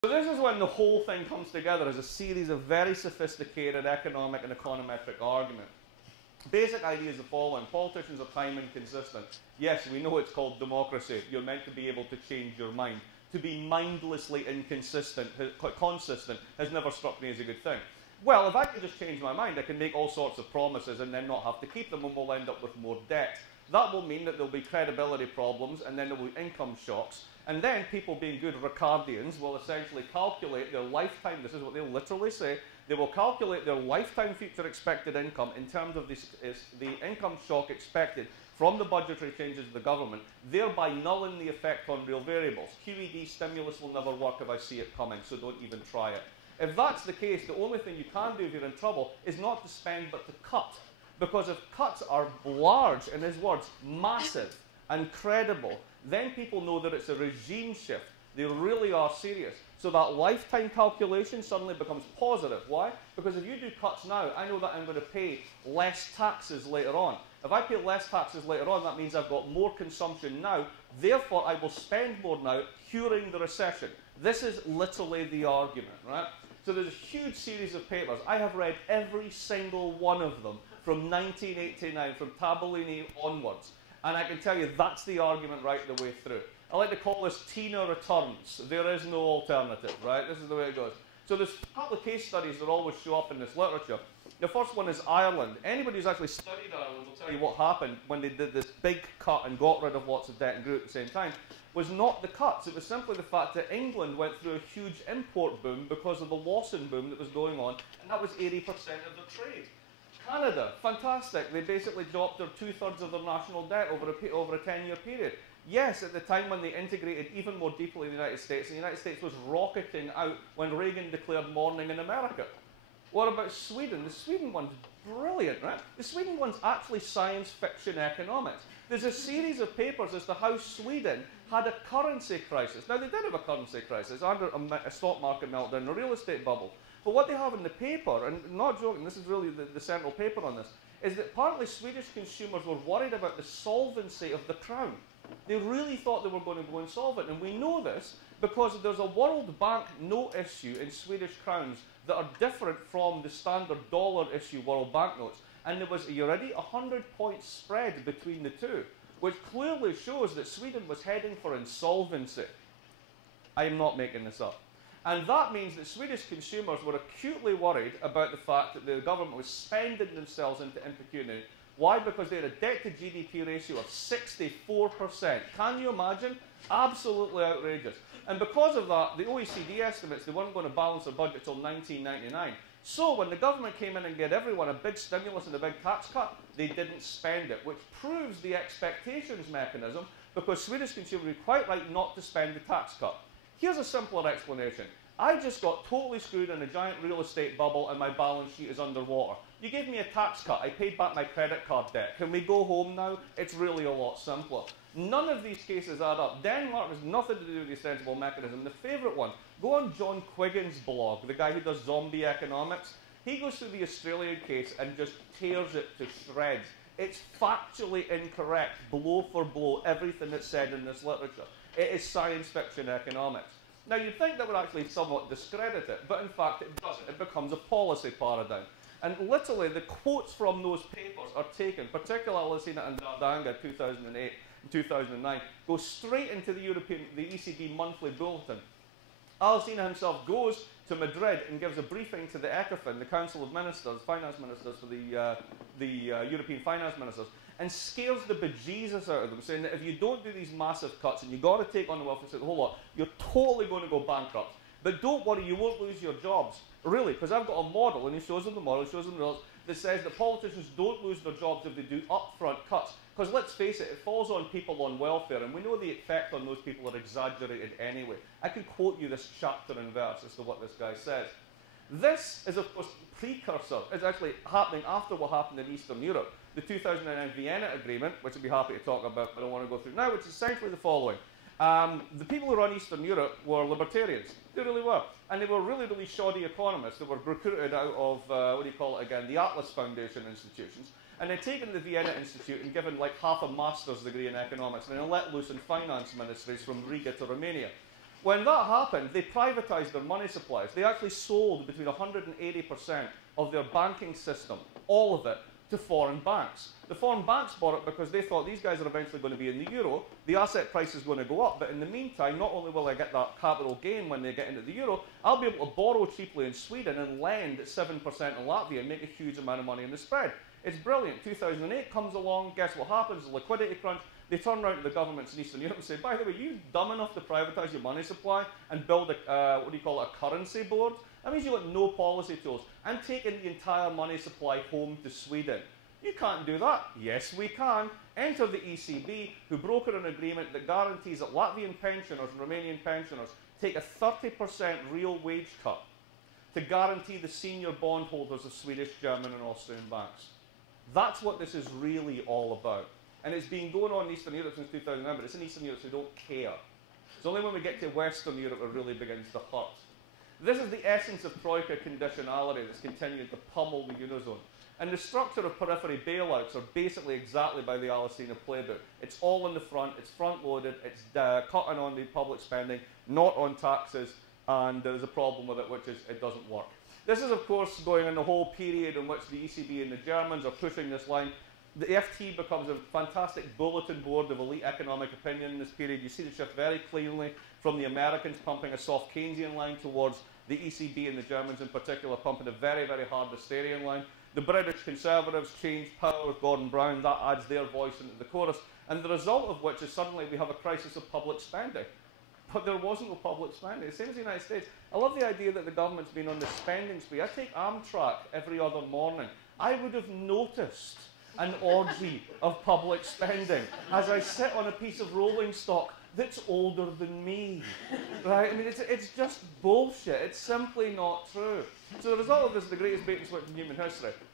So this is when the whole thing comes together as a series of very sophisticated economic and econometric argument. Basic idea is the following. Politicians are time inconsistent. Yes, we know it's called democracy. You're meant to be able to change your mind. To be mindlessly consistent has never struck me as a good thing. Well, if I can just change my mind, I can make all sorts of promises and then not have to keep them, and we'll end up with more debt. That will mean that there'll be credibility problems, and then there will be income shocks. And then people, being good Ricardians, will essentially calculate their lifetime, this is what they'll literally say, they will calculate their lifetime future expected income in terms of the income shock expected from the budgetary changes of the government, thereby nulling the effect on real variables. QED stimulus will never work if I see it coming, so don't even try it. If that's the case, the only thing you can do if you're in trouble is not to spend but to cut. Because if cuts are large, in his words, massive and credible, then people know that it's a regime shift. They really are serious. So that lifetime calculation suddenly becomes positive. Why? Because if you do cuts now, I know that I'm going to pay less taxes later on. If I pay less taxes later on, that means I've got more consumption now. Therefore, I will spend more now, curing the recession. This is literally the argument, right? So there's a huge series of papers. I have read every single one of them from 1989, from Tabolini onwards. And I can tell you that's the argument right the way through. I like to call this Tina returns. There is no alternative, right? This is the way it goes. So there's a couple of case studies that always show up in this literature. The first one is Ireland. Anybody who's actually studied Ireland will tell you what happened when they did this big cut and got rid of lots of debt and grew at the same time. Was not the cuts. It was simply the fact that England went through a huge import boom because of the Lawson boom that was going on, and that was 80% of their trade. Canada, fantastic. They basically dropped their 2/3 of their national debt over a 10-year period. Yes, at the time when they integrated even more deeply in the United States, and the United States was rocketing out when Reagan declared morning in America. What about Sweden? The Sweden one's brilliant, right? The Sweden one's actually science fiction economics. There's a series of papers as to how Sweden had a currency crisis. Now, they did have a currency crisis under a stock market meltdown, a real estate bubble. But what they have in the paper, and not joking, this is really the central paper on this, is that partly Swedish consumers were worried about the solvency of the crown. They really thought they were going to go insolvent. And we know this because there's a World Bank note issue in Swedish crowns that are different from the standard dollar issue World Bank notes. And there was already a 100-point spread between the two, which clearly shows that Sweden was heading for insolvency. I am not making this up. And that means that Swedish consumers were acutely worried about the fact that the government was spending themselves into impecunious. Why? Because they had a debt-to-GDP ratio of 64%. Can you imagine? Absolutely outrageous. And because of that, the OECD estimates they weren't going to balance their budget until 1999. So when the government came in and gave everyone a big stimulus and a big tax cut, they didn't spend it, which proves the expectations mechanism, because Swedish consumers were quite right not to spend the tax cut. Here's a simpler explanation. I just got totally screwed in a giant real estate bubble and my balance sheet is underwater. You gave me a tax cut. I paid back my credit card debt. Can we go home now? It's really a lot simpler. None of these cases add up. Denmark has nothing to do with the ostensible mechanism. The favourite one, go on John Quiggin's blog, the guy who does zombie economics. He goes through the Australian case and just tears it to shreds. It's factually incorrect, blow for blow, everything that's said in this literature. It is science fiction economics. Now, you'd think that would actually somewhat discredit it, but in fact it doesn't. It becomes a policy paradigm. And literally, the quotes from those papers are taken, particularly Alesina and Dardanga, 2008 and 2009, go straight into the ECB monthly bulletin. Alesina himself goes to Madrid and gives a briefing to the ECOFIN, the Council of Ministers, Finance Ministers for the European Finance Ministers, and scares the bejesus out of them, saying that if you don't do these massive cuts and you've got to take on the welfare state, the whole lot, you're totally going to go bankrupt. But don't worry, you won't lose your jobs. Really, because I've got a model, and he shows them the model, he shows them the results, that says that politicians don't lose their jobs if they do upfront cuts. Because let's face it, it falls on people on welfare, and we know the effect on those people are exaggerated anyway. I can quote you this chapter and verse as to what this guy says. This is, of course, precursor. It's actually happening after what happened in Eastern Europe. The 2009 Vienna Agreement, which I'd be happy to talk about, but I don't want to go through now, which is essentially the following. The people who run Eastern Europe were libertarians. They really were. And they were really, really shoddy economists that were recruited out of, what do you call it again, the Atlas Foundation institutions. And they'd taken the Vienna Institute and given like half a master's degree in economics and then let loose in finance ministries from Riga to Romania. When that happened, they privatized their money supplies. They actually sold between 180% of their banking system, all of it, to foreign banks. The foreign banks bought it because they thought these guys are eventually going to be in the euro, the asset price is going to go up, but in the meantime, not only will I get that capital gain when they get into the euro, I'll be able to borrow cheaply in Sweden and lend at 7% in Latvia and make a huge amount of money in the spread. It's brilliant. 2008 comes along, guess what happens? The liquidity crunch. They turn around to the governments in Eastern Europe and say, by the way, you dumb enough to privatize your money supply and build a, a currency board? That means you've got no policy tools. I'm taking the entire money supply home to Sweden. You can't do that. Yes, we can. Enter the ECB, who brokered an agreement that guarantees that Latvian pensioners and Romanian pensioners take a 30% real wage cut to guarantee the senior bondholders of Swedish, German and Austrian banks. That's what this is really all about. And it's been going on in Eastern Europe since 2009, but it's in Eastern Europe, so we don't care. It's only when we get to Western Europe it really begins to hurt. This is the essence of Troika conditionality that's continued to pummel the Eurozone. And the structure of periphery bailouts are basically exactly by the Alesina playbook. It's all in the front, it's front-loaded, it's cutting on the public spending, not on taxes, and there's a problem with it, which is it doesn't work. This is, of course, going in the whole period in which the ECB and the Germans are pushing this line. The FT becomes a fantastic bulletin board of elite economic opinion in this period. You see the shift very clearly from the Americans pumping a soft Keynesian line towards the ECB and the Germans in particular pumping a very, very hard Austerity line. The British Conservatives change power with Gordon Brown. That adds their voice into the chorus. And the result of which is suddenly we have a crisis of public spending. But there wasn't no public spending. The same as the United States. I love the idea that the government's been on this spending spree. I take Amtrak every other morning. I would have noticed an orgy of public spending as I sit on a piece of rolling stock that's older than me. Right? I mean, it's just bullshit. It's simply not true. So the result of this is the greatest bait and switch in human history.